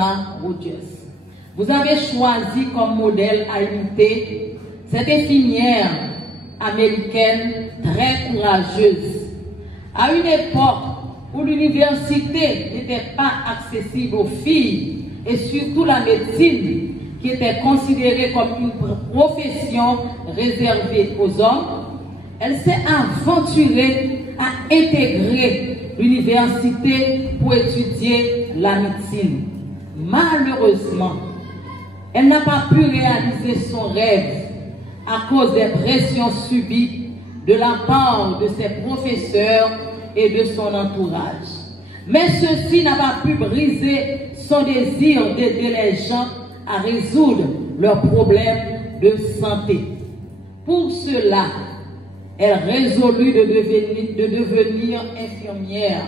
Martha Rogers. Vous avez choisi comme modèle à imiter cette infirmière américaine très courageuse. À une époque où l'université n'était pas accessible aux filles et surtout la médecine qui était considérée comme une profession réservée aux hommes, elle s'est aventurée à intégrer l'université pour étudier la médecine. Malheureusement, elle n'a pas pu réaliser son rêve à cause des pressions subies de la part de ses professeurs et de son entourage. Mais ceci n'a pas pu briser son désir d'aider les gens à résoudre leurs problèmes de santé. Pour cela, elle résolut de devenir infirmière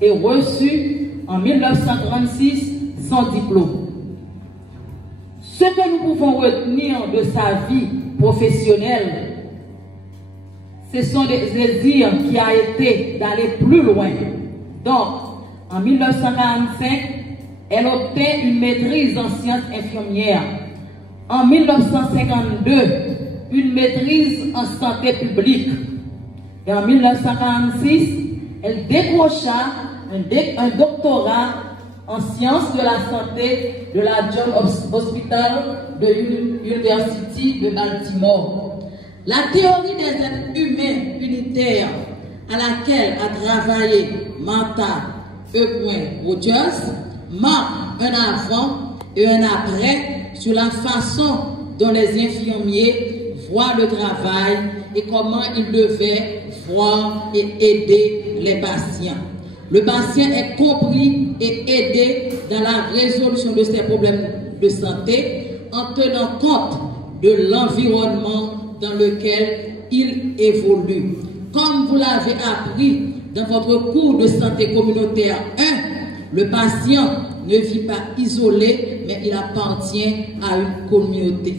et reçut en 1936 son diplôme. Ce que nous pouvons retenir de sa vie professionnelle, ce sont des désirs qui a été d'aller plus loin. Donc, en 1945, elle obtint une maîtrise en sciences infirmières. En 1952, une maîtrise en santé publique. Et en 1946, elle décrocha un doctorat en sciences de la santé de la Johns Hospital de l'University de Baltimore. La théorie des êtres humains unitaires à laquelle a travaillé Martha Rogers marque un avant et un après sur la façon dont les infirmiers voient le travail et comment ils devaient voir et aider les patients. Le patient est compris et aidé dans la résolution de ses problèmes de santé en tenant compte de l'environnement dans lequel il évolue. Comme vous l'avez appris dans votre cours de santé communautaire 1, le patient ne vit pas isolé, mais il appartient à une communauté.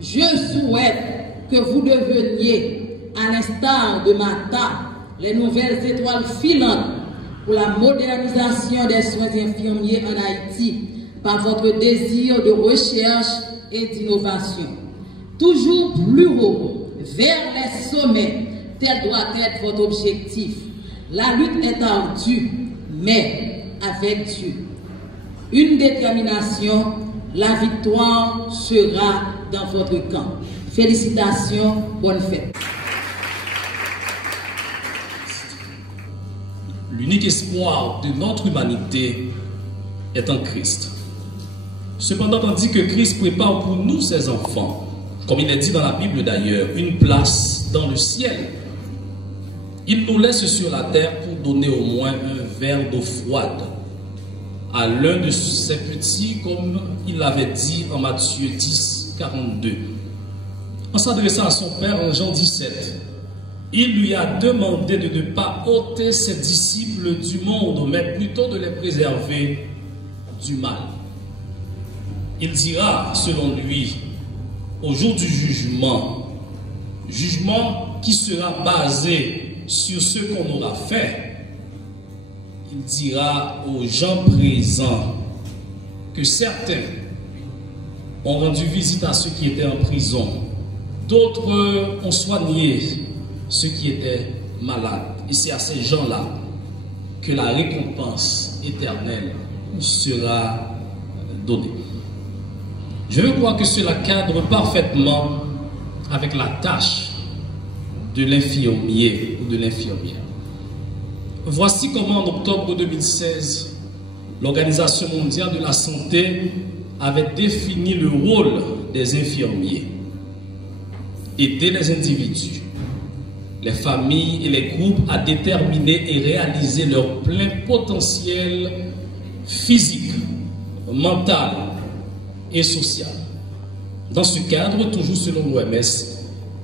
Je souhaite que vous deveniez, à l'instar de Martha, les nouvelles étoiles filantes pour la modernisation des soins infirmiers en Haïti par votre désir de recherche et d'innovation. Toujours plus haut, vers les sommets, tel doit être votre objectif. La lutte est ardue, mais avec Dieu. Une détermination, la victoire sera dans votre camp. Félicitations, bonne fête. L'unique espoir de notre humanité est en Christ. Cependant, tandis que Christ prépare pour nous, ses enfants, comme il est dit dans la Bible d'ailleurs, une place dans le ciel, il nous laisse sur la terre pour donner au moins un verre d'eau froide à l'un de ses petits, comme il l'avait dit en Matthieu 10, 42. En s'adressant à son Père en Jean 17, il lui a demandé de ne pas ôter ses disciples du monde, mais plutôt de les préserver du mal. Il dira, selon lui, au jour du jugement qui sera basé sur ce qu'on aura fait, il dira aux gens présents que certains ont rendu visite à ceux qui étaient en prison, d'autres ont soigné ceux qui étaient malades. Et c'est à ces gens-là que la récompense éternelle sera donnée. Je veux croire que cela cadre parfaitement avec la tâche de l'infirmier ou de l'infirmière. Voici comment en octobre 2016, l'Organisation mondiale de la santé avait défini le rôle des infirmiers. Aider les individus, les familles et les groupes à déterminer et réaliser leur plein potentiel physique, mental et social. Dans ce cadre, toujours selon l'OMS,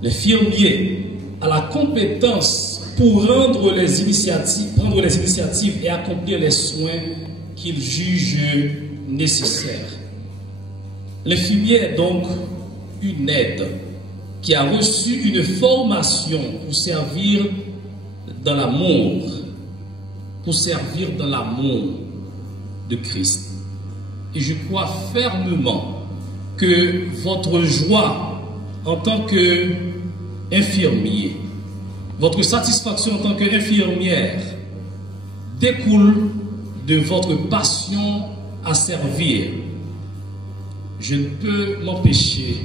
l'infirmier a la compétence pour prendre les initiatives et accomplir les soins qu'il juge nécessaires. L'infirmier est donc une aide qui a reçu une formation pour servir dans l'amour, de Christ. et je crois fermement que votre joie en tant qu'infirmier, votre satisfaction en tant qu'infirmière découle de votre passion à servir. Je ne peux m'empêcher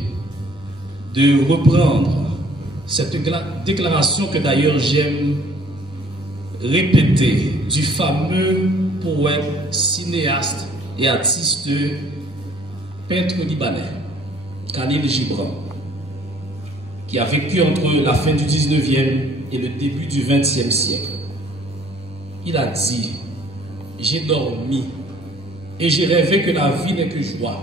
de reprendre cette déclaration que d'ailleurs j'aime répéter du fameux poète, cinéaste et artiste peintre libanais, Khalil Gibran, qui a vécu entre la fin du 19e et le début du 20e siècle. Il a dit: j'ai dormi et j'ai rêvé que la vie n'est que joie.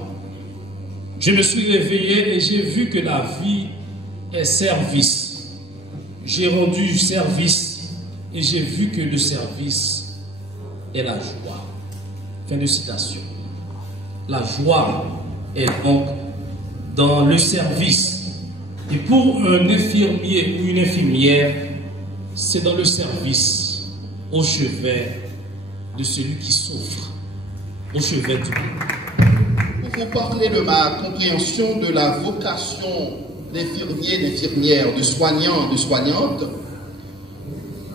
Je me suis réveillé et j'ai vu que la vie est service. J'ai rendu service et j'ai vu que le service est la joie. Fin de citation. La joie est donc dans le service. Et pour un infirmier ou une infirmière, c'est dans le service, au chevet de celui qui souffre, au chevet du monde. Pour vous parler de ma compréhension de la vocation d'infirmier, d'infirmière, de soignant, de soignante,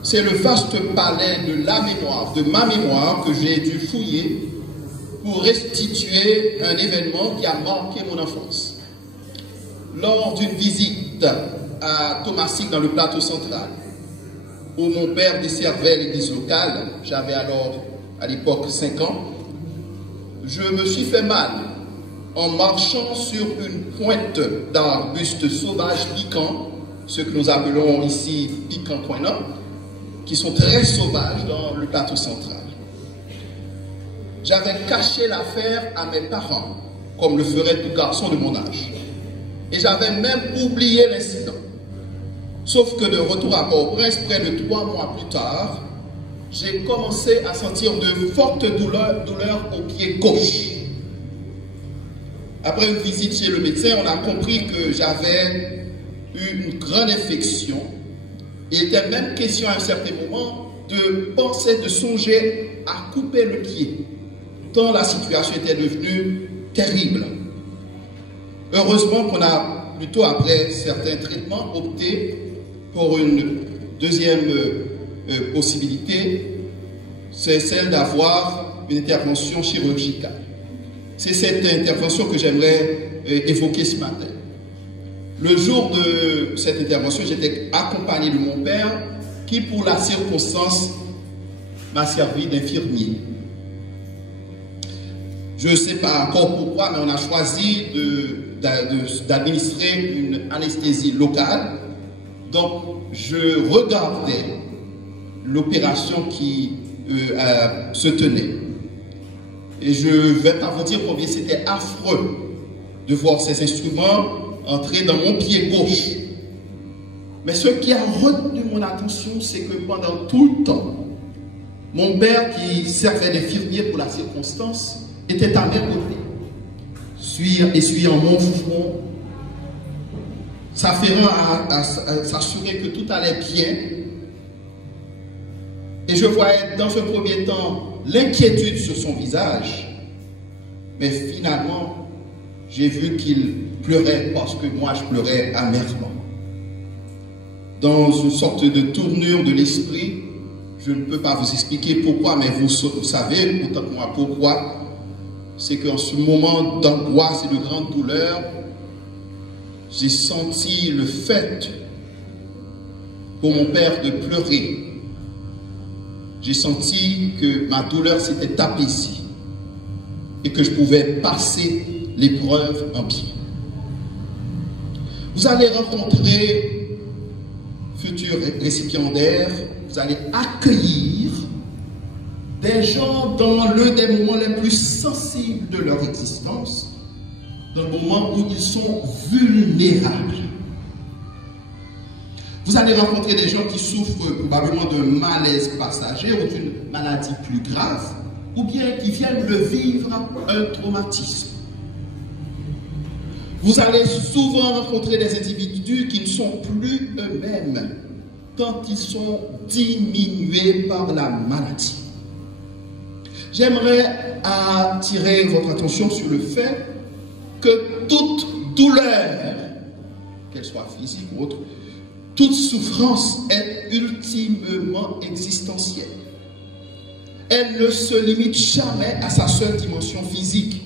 c'est le vaste palais de la mémoire, de ma mémoire, que j'ai dû fouiller pour restituer un événement qui a marqué mon enfance. Lors d'une visite à Thomasig dans le plateau central, où mon père desservait l'église locale, j'avais alors à l'époque 5 ans, je me suis fait mal en marchant sur une pointe d'arbustes sauvages piquants, ce que nous appelons ici piquants poinants, qui sont très sauvages dans le plateau central. J'avais caché l'affaire à mes parents, comme le ferait tout garçon de mon âge. Et j'avais même oublié l'incident. Sauf que de retour à Port-au-Prince, près de 3 mois plus tard, j'ai commencé à sentir de fortes douleurs au pied gauche. Après une visite chez le médecin, on a compris que j'avais eu une grande infection. Il était même question à un certain moment de penser, de songer à couper le pied, tant la situation était devenue terrible. Heureusement qu'on a plutôt, après certains traitements, opté pour une deuxième possibilité, c'est celle d'avoir une intervention chirurgicale. C'est cette intervention que j'aimerais évoquer ce matin. Le jour de cette intervention, j'étais accompagné de mon père qui, pour la circonstance, m'a servi d'infirmier. Je ne sais pas encore pourquoi, mais on a choisi d'administrer une anesthésie locale. Donc, je regardais l'opération qui se tenait. Et je ne vais pas vous dire combien c'était affreux de voir ces instruments entrer dans mon pied gauche. Mais ce qui a retenu mon attention, c'est que pendant tout le temps, mon père, qui servait d'infirmier pour la circonstance, était à mes côtés, essuyant mon front, s'affairant à s'assurer que tout allait bien. Et je voyais dans ce premier temps l'inquiétude sur son visage, mais finalement, j'ai vu qu'il pleurait parce que moi je pleurais amèrement. Dans une sorte de tournure de l'esprit, je ne peux pas vous expliquer pourquoi, mais vous savez autant que moi pourquoi. C'est qu'en ce moment d'angoisse et de grande douleur, j'ai senti le fait pour mon père de pleurer. J'ai senti que ma douleur s'était apaisée et que je pouvais passer l'épreuve en pied. Vous allez rencontrer futurs récipiendaires, vous allez accueillir des gens dans l'un des moments les plus sensibles de leur existence, dans le moment où ils sont vulnérables. Vous allez rencontrer des gens qui souffrent probablement d'un malaise passager ou d'une maladie plus grave, ou bien qui viennent de vivre un traumatisme. Vous allez souvent rencontrer des individus qui ne sont plus eux-mêmes, tant ils sont diminués par la maladie. J'aimerais attirer votre attention sur le fait que toute douleur, qu'elle soit physique ou autre, toute souffrance est ultimement existentielle. Elle ne se limite jamais à sa seule dimension physique.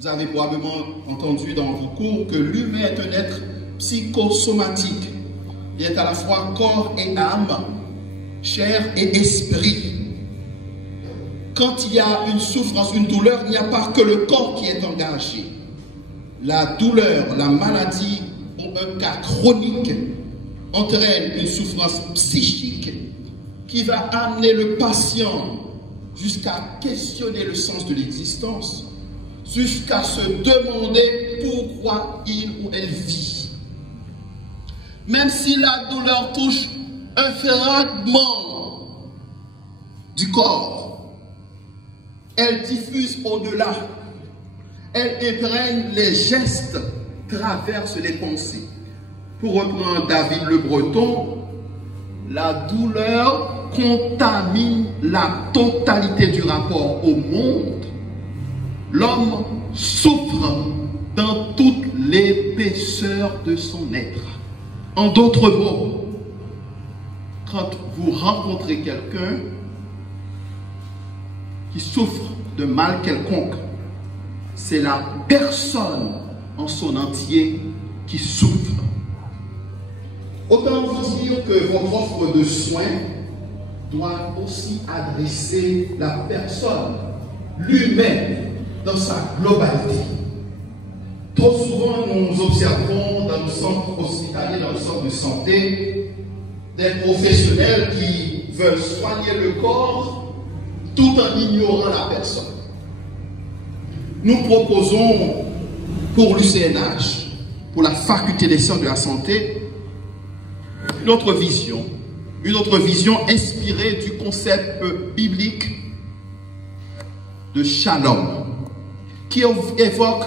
Vous avez probablement entendu dans vos cours que l'humain est un être psychosomatique. Il est à la fois corps et âme, chair et esprit. Quand il y a une souffrance, une douleur, il n'y a pas que le corps qui est engagé. La douleur, la maladie ou un cas chronique entraîne une souffrance psychique qui va amener le patient jusqu'à questionner le sens de l'existence, jusqu'à se demander pourquoi il ou elle vit. Même si la douleur touche un fragment du corps, elle diffuse au-delà, elle éprègne les gestes, traverse les pensées. Pour reprendre David le Breton, la douleur contamine la totalité du rapport au monde. L'homme souffre dans toute l'épaisseur de son être. En d'autres mots, quand vous rencontrez quelqu'un qui souffre de mal quelconque, c'est la personne en son entier qui souffre. Autant vous dire que votre offre de soins doit aussi adresser la personne, l'humain, dans sa globalité. Trop souvent, nous observons dans nos centres hospitaliers, dans nos centres de santé, des professionnels qui veulent soigner le corps tout en ignorant la personne. Nous proposons pour l'UCNH, pour la faculté des sciences de la santé, une autre vision inspirée du concept biblique de shalom, qui évoque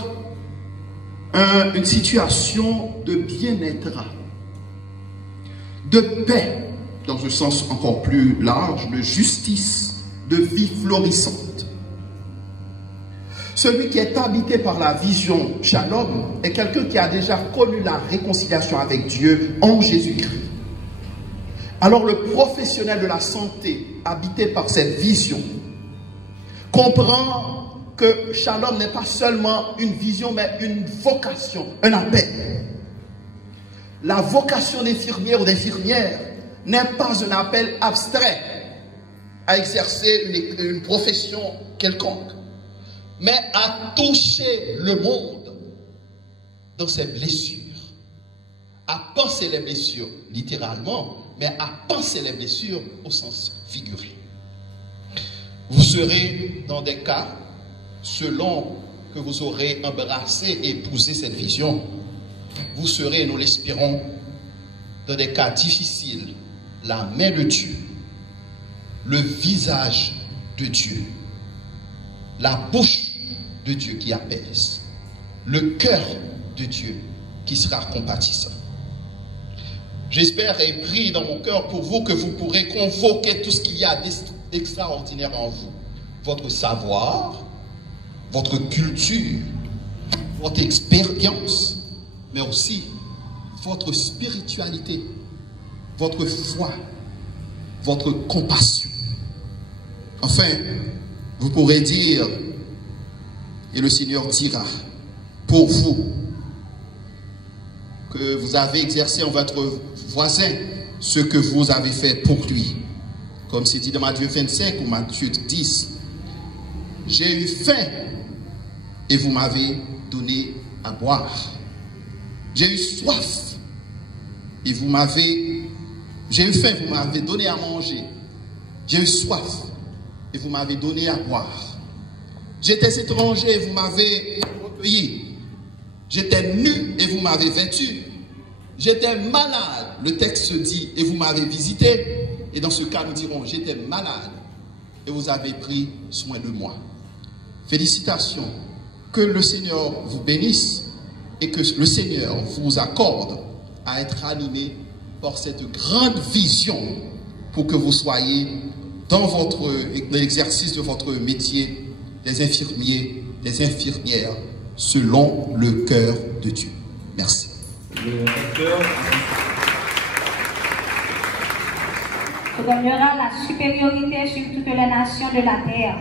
une situation de bien-être, de paix, dans un sens encore plus large, de justice, de vie florissante. Celui qui est habité par la vision shalom est quelqu'un qui a déjà connu la réconciliation avec Dieu en Jésus-Christ. Alors le professionnel de la santé, habité par cette vision, comprend que shalom n'est pas seulement une vision, mais une vocation, un appel. La vocation d'infirmière ou d'infirmière n'est pas un appel abstrait à exercer une profession quelconque, mais à toucher le monde dans ses blessures, à penser les blessures littéralement, mais à penser les blessures au sens figuré. Vous serez dans des cas, selon que vous aurez embrassé et épousé cette vision, vous serez, nous l'espérons, dans des cas difficiles, la main de Dieu, le visage de Dieu, la bouche de Dieu qui apaise, le cœur de Dieu qui sera compatissant. J'espère et prie dans mon cœur pour vous que vous pourrez convoquer tout ce qu'il y a d'extraordinaire en vous. Votre savoir, votre culture, votre expérience, mais aussi votre spiritualité, votre foi, votre compassion. Enfin, vous pourrez dire, et le Seigneur dira, pour vous, que vous avez exercé en votre voisin ce que vous avez fait pour lui. Comme c'est dit dans Matthieu 25 ou Matthieu 10. J'ai eu faim et vous m'avez donné à boire. J'ai eu soif et vous m'avez... J'ai eu faim, vous m'avez donné à manger. J'ai eu soif et vous m'avez donné à boire. J'étais étranger et vous m'avez recueilli. J'étais nu et vous m'avez vêtu. J'étais malade, le texte dit, et vous m'avez visité. Et dans ce cas, nous dirons, j'étais malade et vous avez pris soin de moi. Félicitations. Que le Seigneur vous bénisse et que le Seigneur vous accorde à être animé par cette grande vision pour que vous soyez dans l'exercice de votre métier des infirmiers, des infirmières, selon le cœur de Dieu. Merci. Te donnera la supériorité sur toutes les nations de la terre.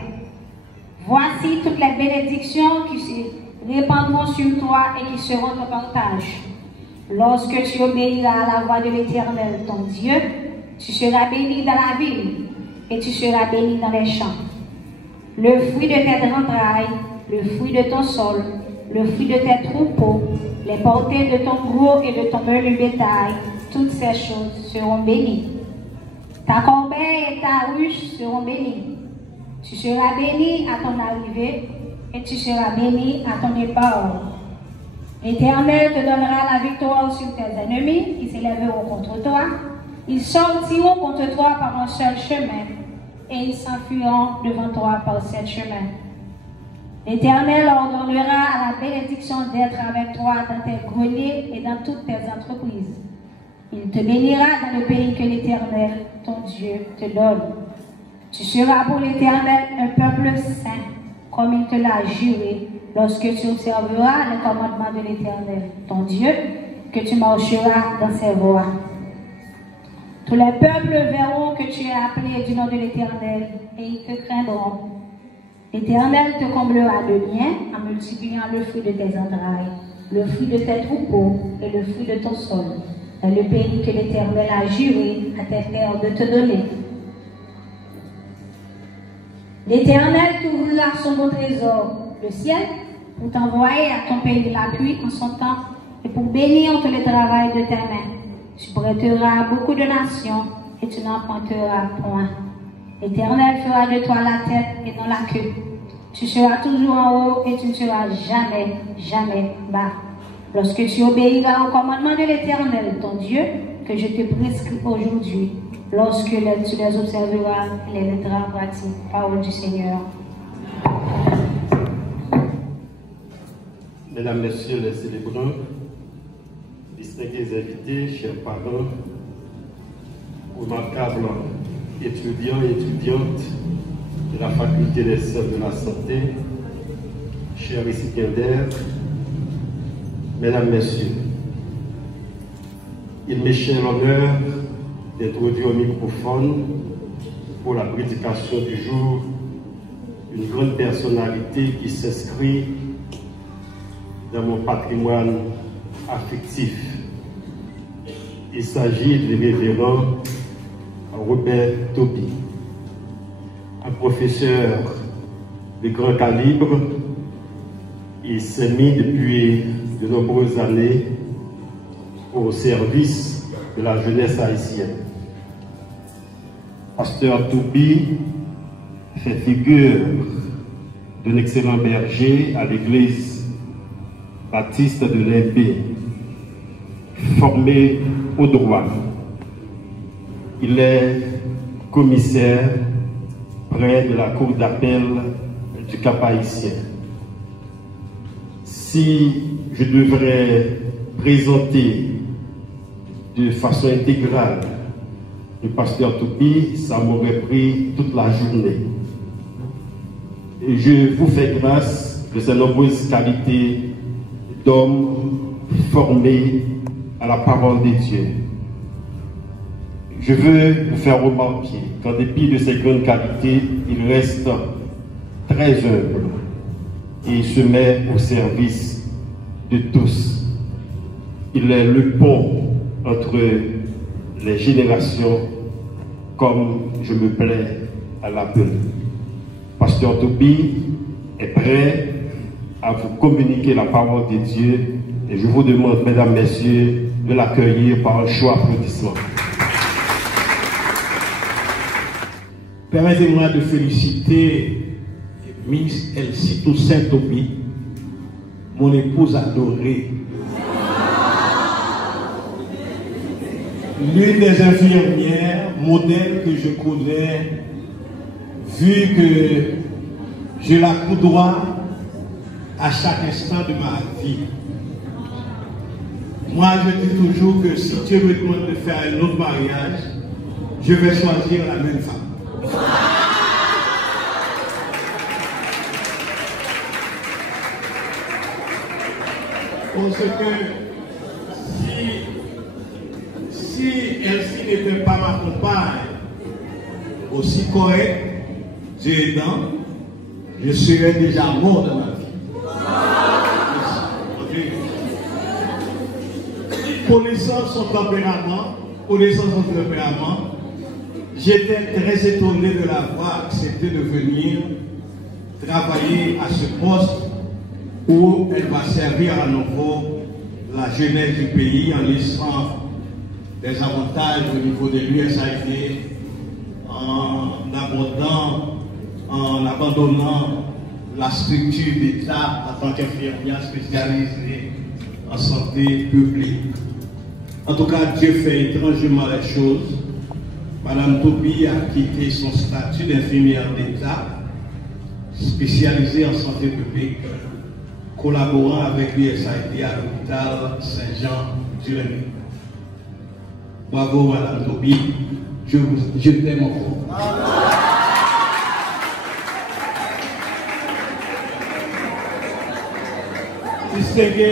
Voici toutes les bénédictions qui se répandront sur toi et qui seront ton partage. Lorsque tu obéiras à la voix de l'Éternel, ton Dieu, tu seras béni dans la ville et tu seras béni dans les champs. Le fruit de tes entrailles, le fruit de ton sol, le fruit de tes troupeaux, les portées de ton gros et de ton menu bétail, toutes ces choses seront bénies. Ta corbeille et ta ruche seront bénies. Tu seras béni à ton arrivée et tu seras béni à ton départ. L'Éternel te donnera la victoire sur tes ennemis qui s'élèveront contre toi. Ils sortiront contre toi par un seul chemin et ils s'enfuiront devant toi par 7 chemins. L'Éternel ordonnera à la bénédiction d'être avec toi dans tes greniers et dans toutes tes entreprises. Il te bénira dans le pays que l'Éternel, ton Dieu, te donne. Tu seras pour l'Éternel un peuple saint, comme il te l'a juré, lorsque tu observeras les commandements de l'Éternel, ton Dieu, que tu marcheras dans ses voies. Tous les peuples verront que tu es appelé du nom de l'Éternel et ils te craindront. L'Éternel te comblera de biens en multipliant le fruit de tes entrailles, le fruit de tes troupeaux et le fruit de ton sol, dans le pays que l'Éternel a juré à tes pères de te donner. L'Éternel t'ouvrira son beau trésor, le ciel, pour t'envoyer à ton pays la pluie en son temps et pour bénir tout le travail de tes mains. Tu prêteras beaucoup de nations et tu n'emprunteras point. L'Éternel fera de toi la tête et non la queue. Tu seras toujours en haut et tu ne seras jamais, jamais bas. Lorsque tu obéiras au commandement de l'Éternel, ton Dieu, que je te prescris aujourd'hui, lorsque tu les observeras et les mettras en pratique. Parole du Seigneur. Mesdames, Messieurs les célébrants, distingués invités, chers parents, remarquables étudiants et étudiantes de la faculté des sciences de la santé, chers récipiendaires, Mesdames, Messieurs, il m'est cher l'honneur d'introduire au microphone pour la prédication du jour une grande personnalité qui s'inscrit dans mon patrimoine affectif. Il s'agit du révérend Robert Toby, un professeur de grand calibre. Il s'est mis depuis de nombreuses années au service de la jeunesse haïtienne. Pasteur Toby fait figure d'un excellent berger à l'église baptiste de l'Impé, formé au droit. Il est commissaire près de la cour d'appel du Cap-Haïtien. Si je devrais présenter de façon intégrale le pasteur Toby, ça m'aurait pris toute la journée. Et je vous fais grâce de ses nombreuses qualités d'homme formé à la parole de Dieu. Je veux vous faire remarquer qu'en dépit de ses grandes qualités, il reste très humble et se met au service de tous. Il est le pont entre les générations, comme je me plais à l'appeler. Pasteur Toby est prêt à vous communiquer la parole de Dieu et je vous demande, mesdames, messieurs, de l'accueillir par un chaud applaudissement. Permettez-moi de féliciter Miss Elsie Toussaint Toby, mon épouse adorée. L'une des infirmières modèles que je connais, vu que je la coudoie à chaque instant de ma vie. Moi, je dis toujours que si Dieu me demande de faire un autre mariage, je vais choisir la même femme. Parce que si Elsie n'était pas ma compagne, aussi correcte, Dieu aidant, je serais déjà mort dans ma vie. Connaissant son tempérament, j'étais très étonné de la voir accepter de venir travailler à ce poste où elle va servir à nouveau la jeunesse du pays en laissant des avantages au niveau de l'USAID, en abandonnant la structure d'État en tant qu'infirmière spécialisée en santé publique. En tout cas, Dieu fait étrangement les choses. Madame Tobi a quitté son statut d'infirmière d'État spécialisée en santé publique, collaborant avec l'USAID à l'hôpital Saint-Jean-du-Rémy. Bravo Madame Tobi, je t'aime encore. Distingué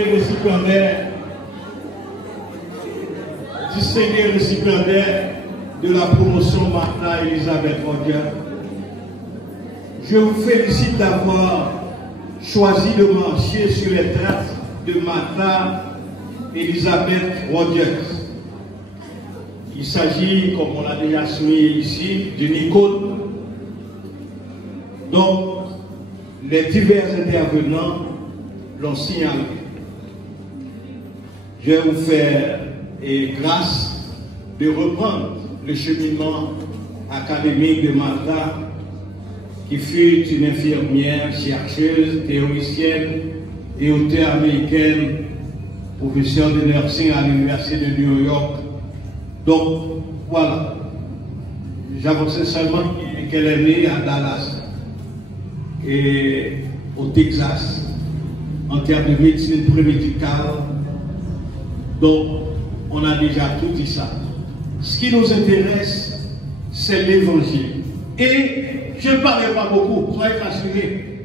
récipiendaire de la promotion Martha Elisabeth Roger, je vous félicite d'avoir choisi de marcher sur les traces de Martha Elisabeth Rogers. Il s'agit, comme on l'a déjà souligné ici, d'une icône. Donc, les divers intervenants l'ont signalé. Je vais vous faire grâce de reprendre le cheminement académique de Martha, qui fut une infirmière, chercheuse, théoricienne et auteure américaine, professeure de nursing à l'Université de New York. Donc, voilà. J'avançais seulement qu'elle est née à Dallas et au Texas, en termes de médecine prémédicale. Donc, on a déjà tout dit ça. Ce qui nous intéresse, c'est l'évangile. Et je ne parlerai pas beaucoup, soyez rassurés.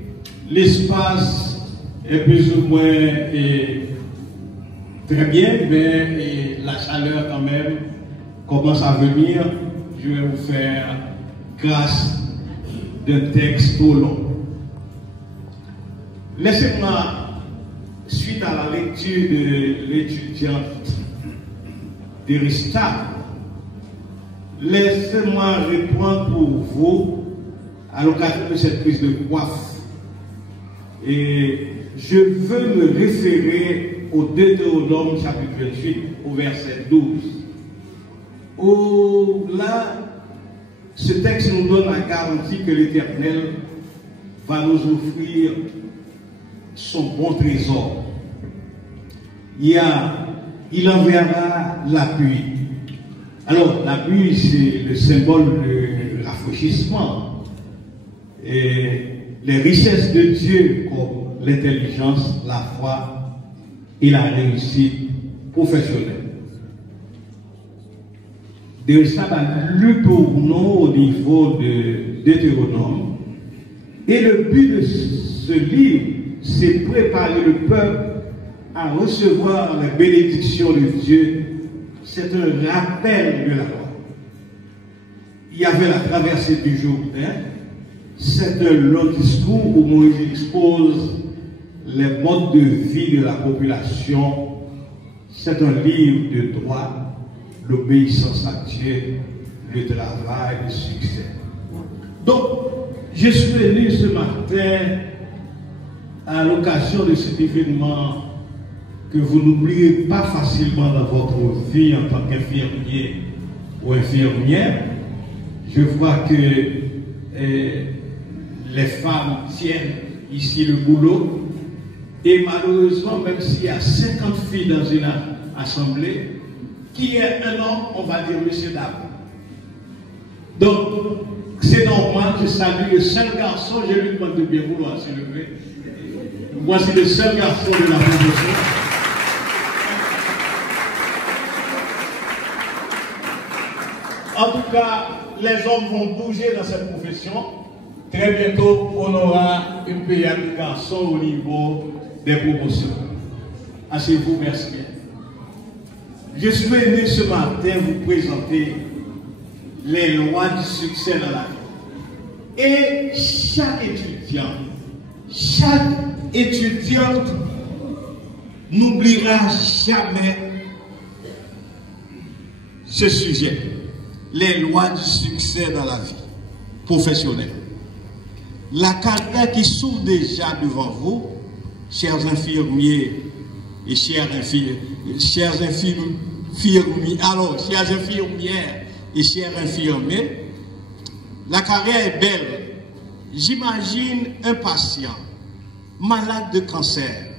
L'espace est plus ou moins très bien, mais la chaleur quand même commence à venir. Je vais vous faire grâce d'un texte tout long. Laissez-moi, suite à la lecture de l'étudiante d'Arista, laissez-moi répondre pour vous à l'occasion de cette prise de coiffe. Et je veux me référer au Deutéronome chapitre 28, au verset 12. Où là, ce texte nous donne la garantie que l'Éternel va nous offrir son bon trésor. Il enverra la pluie. Alors, la pluie, c'est le symbole de rafraîchissement. Et les richesses de Dieu, comme l'intelligence, la foi et la réussite professionnelle. De ça, nous tournons au niveau de Deutéronome. Et le but de ce livre, c'est préparer le peuple à recevoir les bénédictions de Dieu. C'est un rappel de la loi. Il y avait la traversée du Jourdain. C'est un long discours où Moïse expose les modes de vie de la population. C'est un livre de droit, l'obéissance à Dieu, le travail, le succès. Donc, je suis venu ce matin à l'occasion de cet événement que vous n'oubliez pas facilement dans votre vie en tant qu'infirmier ou infirmière. Je vois que les femmes tiennent ici le boulot et malheureusement, même s'il y a 50 filles dans une assemblée, qui est un homme, on va dire monsieur dame. Donc, c'est normal, je salue le seul garçon, je lui demande de bien vouloir s'il vous plaît. Voici le seul garçon de la profession. En tout cas, les hommes vont bouger dans cette profession. Très bientôt, on aura une pléiade de garçons au niveau des promotions. Asseyez-vous, merci bien. Je suis venu ce matin vous présenter les lois du succès dans la vie. Et chaque étudiante n'oubliera jamais ce sujet, les lois du succès dans la vie professionnelle. La carrière qui s'ouvre déjà devant vous, chers infirmiers et chères infirmières et chers infirmiers, la carrière est belle. J'imagine un patient malade de cancer,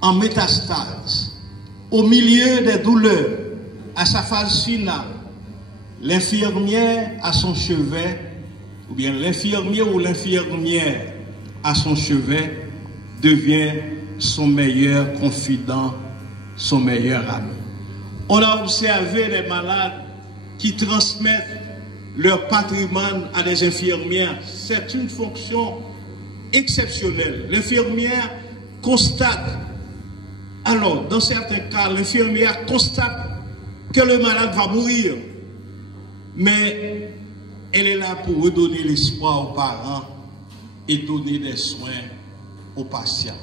en métastase, au milieu des douleurs, à sa phase finale, l'infirmière à son chevet, ou bien l'infirmier ou l'infirmière à son chevet devient son meilleur confident, son meilleur ami. On a observé des malades qui transmettent leur patrimoine à des infirmières. C'est une fonction exceptionnelle. L'infirmière constate, alors dans certains cas, l'infirmière constate que le malade va mourir, mais elle est là pour redonner l'espoir aux parents et donner des soins aux patients.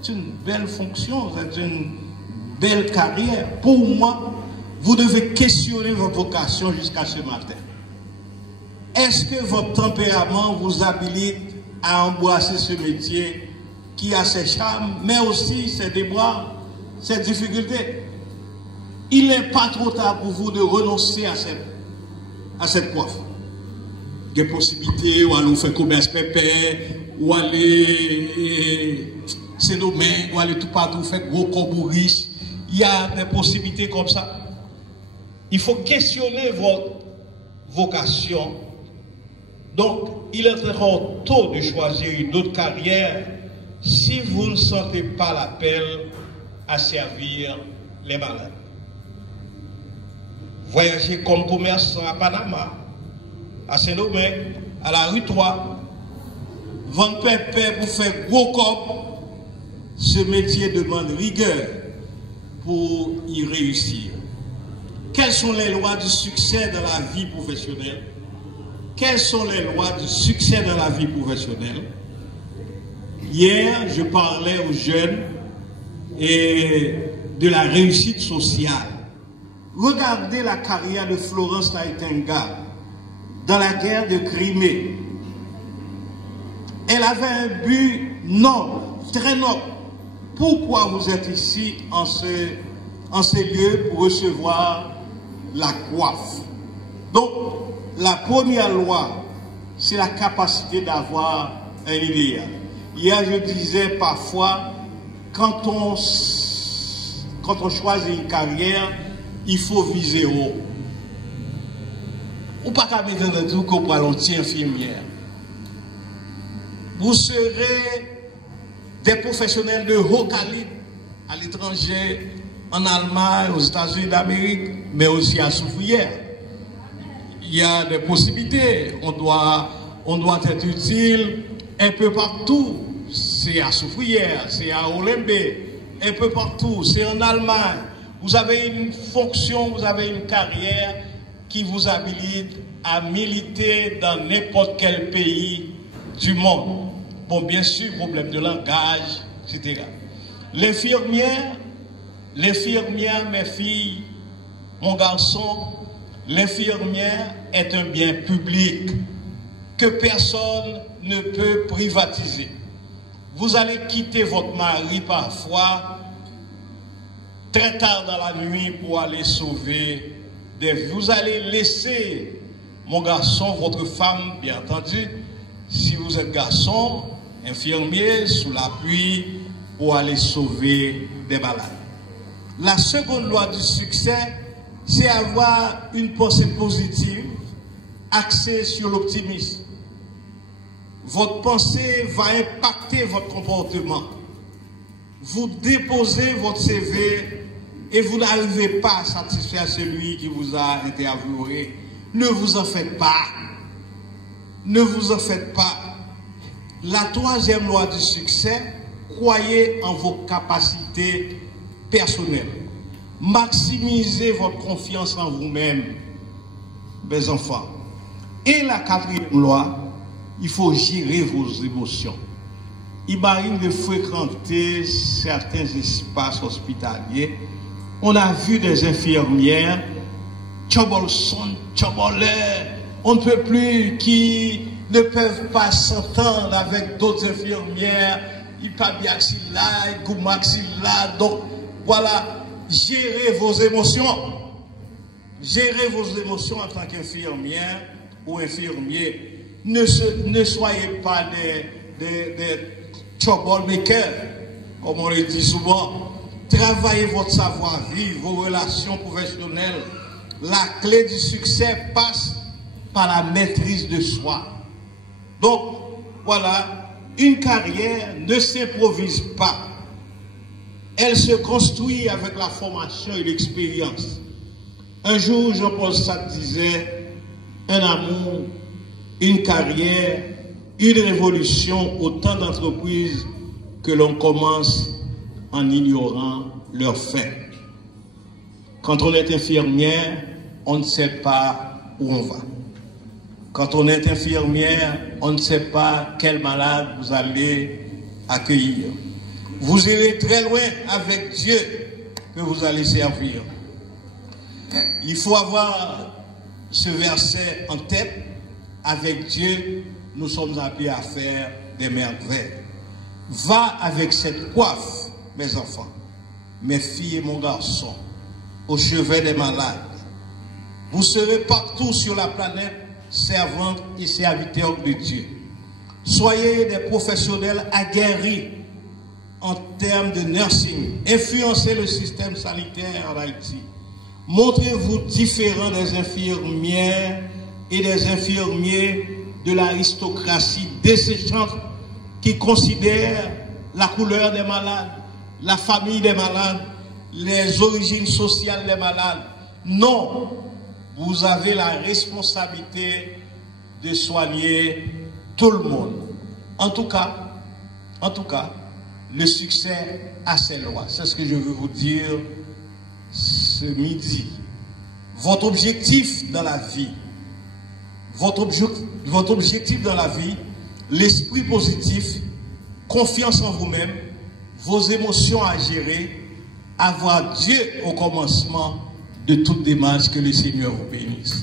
C'est une belle fonction, c'est une belle carrière. Pour moi, vous devez questionner votre vocation jusqu'à ce matin. Est-ce que votre tempérament vous habilite à embrasser ce métier qui a ses charmes, mais aussi ses déboires, ses difficultés? Il n'est pas trop tard pour vous de renoncer à cette coiffe. Il y a des possibilités, ou aller faire commerce pépé, ou aller c'est domaine, ou aller tout partout faire gros corbeau riche. Il y a des possibilités comme ça. Il faut questionner votre vocation. Donc, il est encore tôt de choisir une autre carrière si vous ne sentez pas l'appel à servir les malades. Voyager comme commerçant à Panama, à Saint-Domingue, à la rue 3, vendre pépé pour faire gros corps, ce métier demande rigueur pour y réussir. Quelles sont les lois du succès dans la vie professionnelle? Quelles sont les lois du succès dans la vie professionnelle? Hier, je parlais aux jeunes et de la réussite sociale. Regardez la carrière de Florence Nightingale dans la guerre de Crimée. Elle avait un but noble, très noble. Pourquoi vous êtes ici en ce lieu pour recevoir la coiffe? Donc, la première loi, c'est la capacité d'avoir un idéal. Hier, je disais parfois, quand on choisit une carrière, il faut viser haut. Ou pas qu'à mettre dans tout qu'on parle infirmière. Vous serez des professionnels de haut calibre à l'étranger, en Allemagne, aux États-Unis d'Amérique, mais aussi à Soufrière. Il y a des possibilités. On doit être utile un peu partout. C'est à Soufrière, c'est à Olembe, un peu partout. C'est en Allemagne. Vous avez une fonction, vous avez une carrière qui vous habilite à militer dans n'importe quel pays du monde. Bon, bien sûr, problème de langage, etc. L'infirmière, mes filles, mon garçon, l'infirmière est un bien public que personne ne peut privatiser. Vous allez quitter votre mari parfois très tard dans la nuit pour aller sauver des vies. Vous allez laisser, mon garçon, votre femme, bien entendu, si vous êtes garçon, infirmier, sous la pluie, pour aller sauver des malades. La seconde loi du succès, c'est avoir une pensée positive, axée sur l'optimisme. Votre pensée va impacter votre comportement. Vous déposez votre CV et vous n'arrivez pas à satisfaire celui qui vous a interviewé. Ne vous en faites pas. Ne vous en faites pas. La troisième loi du succès, croyez en vos capacités personnelles. Maximisez votre confiance en vous-même, mes enfants. Et la quatrième loi, il faut gérer vos émotions. Il m'arrive de fréquenter certains espaces hospitaliers. On a vu des infirmières, on ne peut plus, qui ne peuvent pas s'entendre avec d'autres infirmières. Il pas bien là, il là. Donc, voilà, gérez vos émotions. Gérez vos émotions en tant qu'infirmière ou infirmier. Ne soyez pas des troublemakers, comme on le dit souvent. Travaillez votre savoir-vivre, vos relations professionnelles. La clé du succès passe par la maîtrise de soi. Donc, voilà, une carrière ne s'improvise pas. Elle se construit avec la formation et l'expérience. Un jour, Jean-Paul Sartre disait, un amour, une carrière, une révolution, autant d'entreprises que l'on commence en ignorant leur fin. Quand on est infirmière, on ne sait pas où on va. Quand on est infirmière, on ne sait pas quel malade vous allez accueillir. Vous irez très loin avec Dieu que vous allez servir. Il faut avoir ce verset en tête. Avec Dieu, nous sommes appelés à faire des merveilles. Va avec cette coiffe, mes enfants, mes filles et mon garçon, au chevet des malades. Vous serez partout sur la planète, servantes et serviteurs de Dieu. Soyez des professionnels aguerris en termes de nursing. Influencez le système sanitaire en Haïti. Montrez-vous différents des infirmières et des infirmiers de l'aristocratie desséchante qui considèrent la couleur des malades, la famille des malades, les origines sociales des malades. Non, vous avez la responsabilité de soigner tout le monde. En tout cas, le succès a ses lois. C'est ce que je veux vous dire ce midi. Votre objectif dans la vie, votre objectif dans la vie, l'esprit positif, confiance en vous-même, vos émotions à gérer, avoir Dieu au commencement de toute démarche. Que le Seigneur vous bénisse.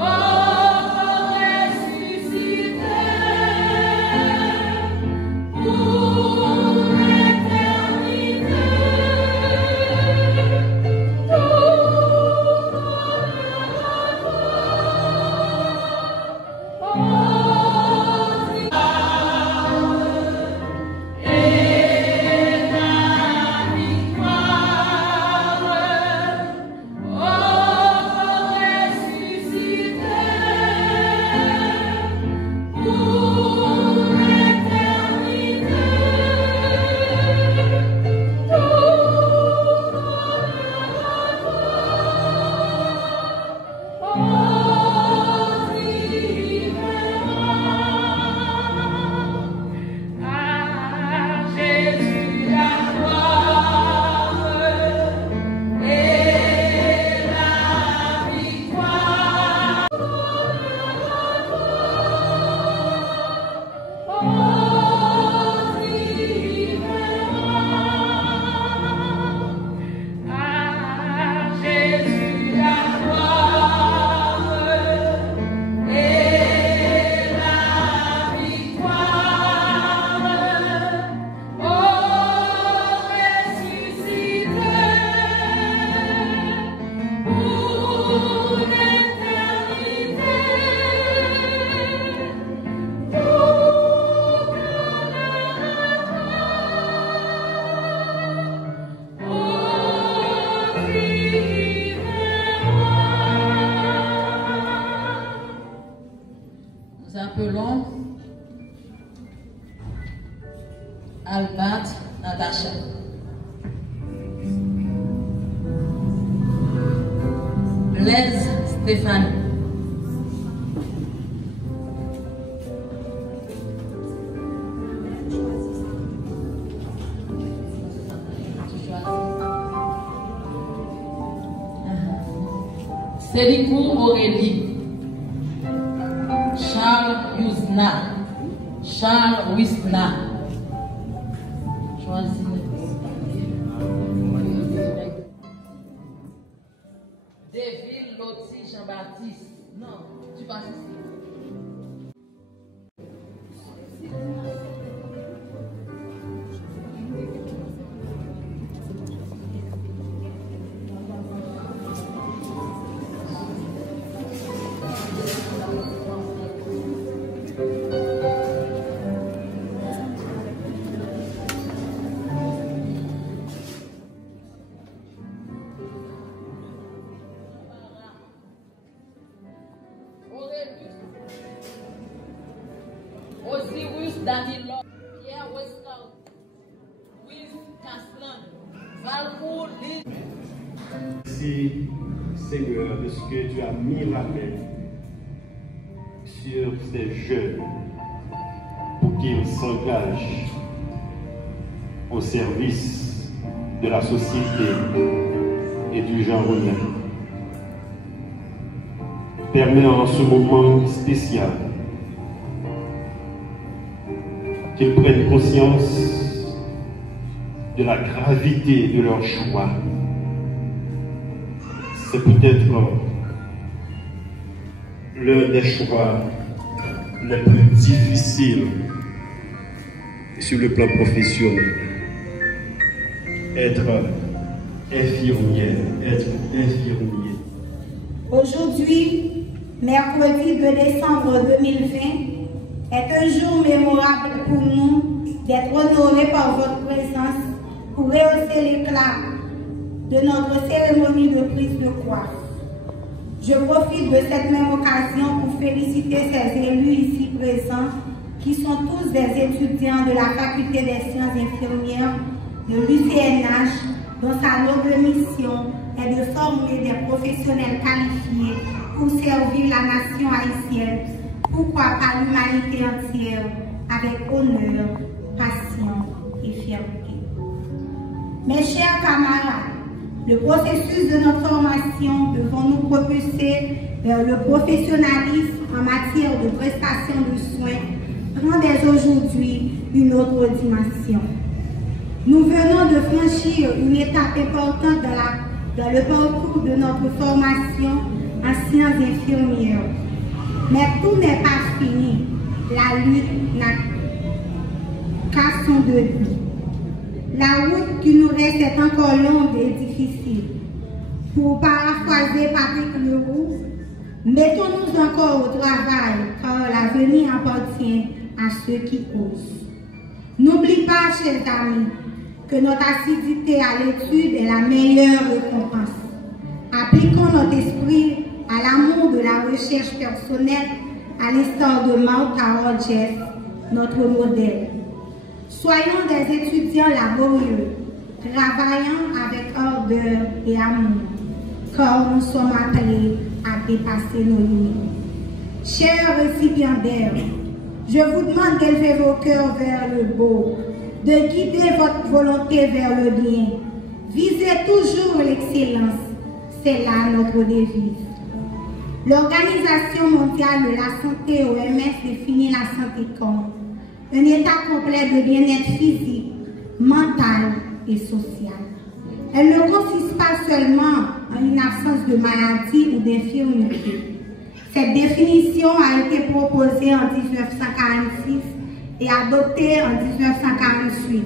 Oh Albert Natacha. Blaise Stéphane. Célicourt Aurélie. Charles Yousna. Charles Wisna. Choisis. Deville Loti Jean-Baptiste. Non, tu passes ici. Osiris Danilo, Pierre Westcott, Louis Caslan, Valcourt Lille. Merci Seigneur de ce que tu as mis la main sur ces jeunes pour qu'ils s'engagent au service de la société et du genre humain. Permets en ce moment spécial qu'ils prennent conscience de la gravité de leur choix. C'est peut-être l'un des choix les plus difficiles sur le plan professionnel. Être infirmière, être infirmier. Aujourd'hui, mercredi 2 décembre 2020, est un jour mémorable pour nous d'être honorés par votre présence pour rehausser l'éclat de notre cérémonie de prise de coiffe. Je profite de cette même occasion pour féliciter ces élus ici présents qui sont tous des étudiants de la Faculté des sciences infirmières de l'UCNH, dont sa noble mission est de former des professionnels qualifiés pour servir la nation haïtienne, pourquoi pas l'humanité entière, avec honneur, passion et fierté. Mes chers camarades, le processus de notre formation devant nous propulser vers le professionnalisme en matière de prestation de soins prend dès aujourd'hui une autre dimension. Nous venons de franchir une étape importante dans le parcours de notre formation en sciences infirmières. Mais tout n'est pas fini. La lutte n'a qu'à son début. La route qui nous reste est encore longue et difficile. Pour paraphraser Patrick Leroux, mettons-nous encore au travail, car l'avenir appartient à ceux qui osent. N'oublie pas, chers amis, que notre assiduité à l'étude est la meilleure récompense. Appliquons notre esprit à l'amour de la recherche personnelle, à l'instar de Martha Rogers, notre modèle. Soyons des étudiants laborieux, travaillant avec ardeur et amour, car nous sommes appelés à dépasser nos limites. Chers récipiendaires, je vous demande d'élever vos cœurs vers le beau, de guider votre volonté vers le bien. Visez toujours l'excellence, c'est là notre devise. L'Organisation mondiale de la santé, OMS, définit la santé comme un état complet de bien-être physique, mental et social. Elle ne consiste pas seulement en une absence de maladie ou d'infirmité. Cette définition a été proposée en 1946 et adoptée en 1948.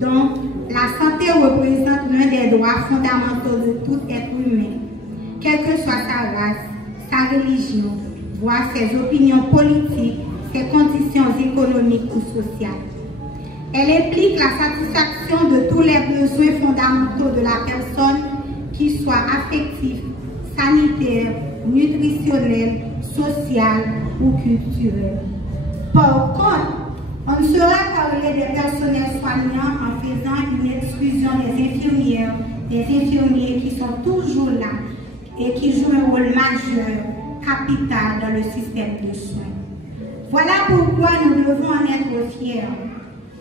Donc, la santé représente l'un des droits fondamentaux de tout être humain, quelle que soit sa race, sa religion, voire ses opinions politiques, ses conditions économiques ou sociales. Elle implique la satisfaction de tous les besoins fondamentaux de la personne, qu'ils soient affectifs, sanitaires, nutritionnels, sociaux ou culturels. Par contre, en On ne saura parler des personnels soignants en faisant une exclusion des infirmières, des infirmiers qui sont toujours là et qui jouent un rôle majeur, capital dans le système de soins. Voilà pourquoi nous devons en être fiers,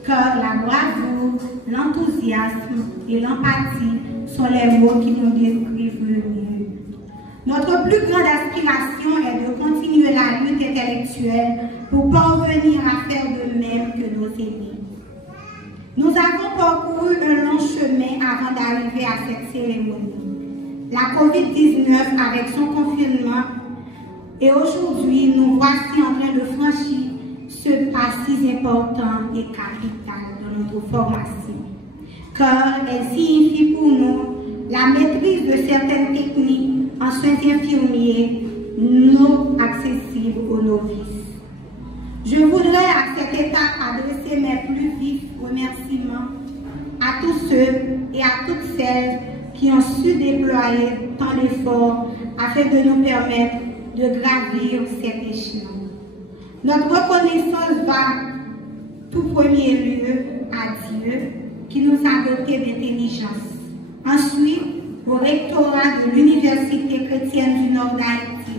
car la bravoure, l'enthousiasme et l'empathie sont les mots qui nous décrivent le mieux. Notre plus grande aspiration est de continuer la lutte intellectuelle pour parvenir à faire de même que nos aînés. Nous avons parcouru un long chemin avant d'arriver à cette cérémonie. La COVID-19 avec son confinement, et aujourd'hui nous voici en train de franchir ce pas si important et capital dans notre formation, car elle signifie pour nous la maîtrise de certaines techniques en soins infirmiers non accessibles aux novices. Je voudrais à cette étape adresser mes plus vifs remerciements à tous ceux et à toutes celles qui ont su déployer tant d'efforts afin de nous permettre de gravir cet échelon. Notre reconnaissance va tout premier lieu à Dieu qui nous a dotés d'intelligence. Ensuite, au rectorat de l'Université chrétienne du Nord d'Haïti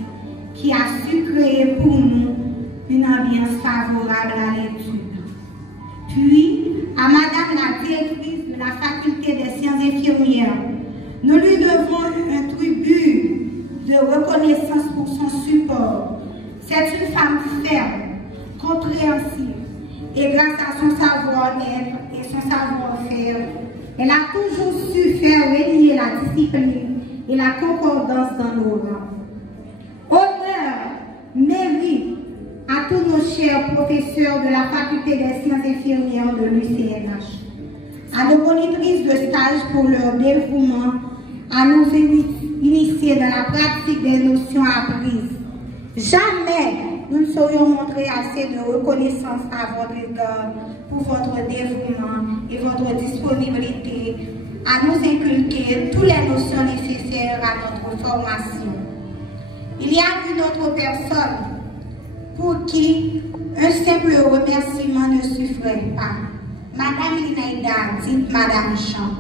qui a su créer pour nous une ambiance favorable à l'étude. Puis, à Madame la directrice de la faculté des sciences infirmières, nous lui devons un tribut de reconnaissance pour son support. C'est une femme ferme, compréhensive, et grâce à son savoir-être et son savoir-faire, elle a toujours su faire régner la discipline et la concordance dans nos rangs. Honneur, mérite à tous nos chers professeurs de la faculté des sciences infirmières de l'UCNH, à nos monitrices de stage pour leur dévouement, à nous initier dans la pratique des notions apprises. Jamais nous ne saurions montrer assez de reconnaissance à votre égard pour votre dévouement et votre disponibilité à nous inculquer toutes les notions nécessaires à notre formation. Il y a une autre personne pour qui un simple remerciement ne suffirait pas. Madame Linaïda, dite Madame Champ,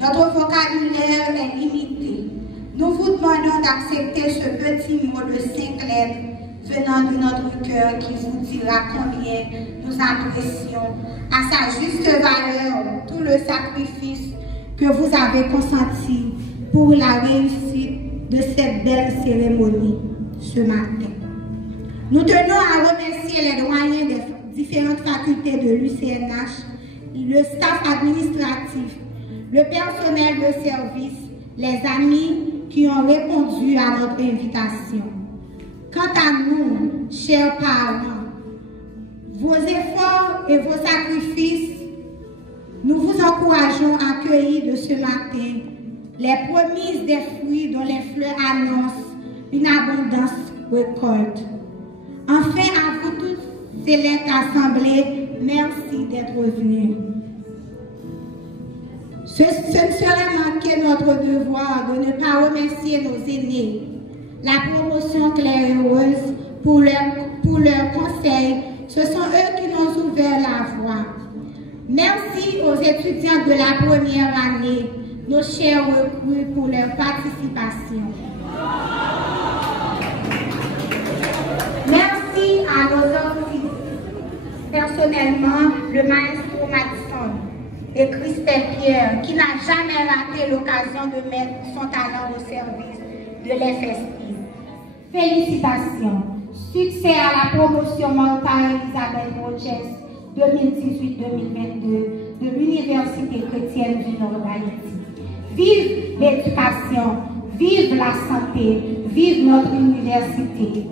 notre vocabulaire est limité. Nous vous demandons d'accepter ce petit mot de 5 lettres venant de notre cœur qui vous dira combien nous apprécions à sa juste valeur tout le sacrifice que vous avez consenti pour la réussite de cette belle cérémonie ce matin. Nous tenons à remercier les doyens des différentes facultés de l'UCNH, le staff administratif, le personnel de service, les amis qui ont répondu à notre invitation. Quant à nous, chers parents, vos efforts et vos sacrifices, nous vous encourageons à cueillir de ce matin les promesses des fruits dont les fleurs annoncent une abondance récolte. Enfin, à vous tous, céleste assemblée, merci d'être venus. Ce ne serait manquer notre devoir de ne pas remercier nos aînés. La promotion Claire et Rose, pour leur conseil, ce sont eux qui nous ont ouvert la voie. Merci aux étudiants de la première année, nos chers recrues, pour leur participation. Merci à nos artistes, personnellement le maestro Madison et Christelle Pierre, qui n'a jamais raté l'occasion de mettre son talent au service de l'FSI. Félicitations. Succès à la promotion Martha Elisabeth Roches 2018-2022 de l'Université chrétienne du Nord d'Haïti. Vive l'éducation, vive la santé, vive notre université.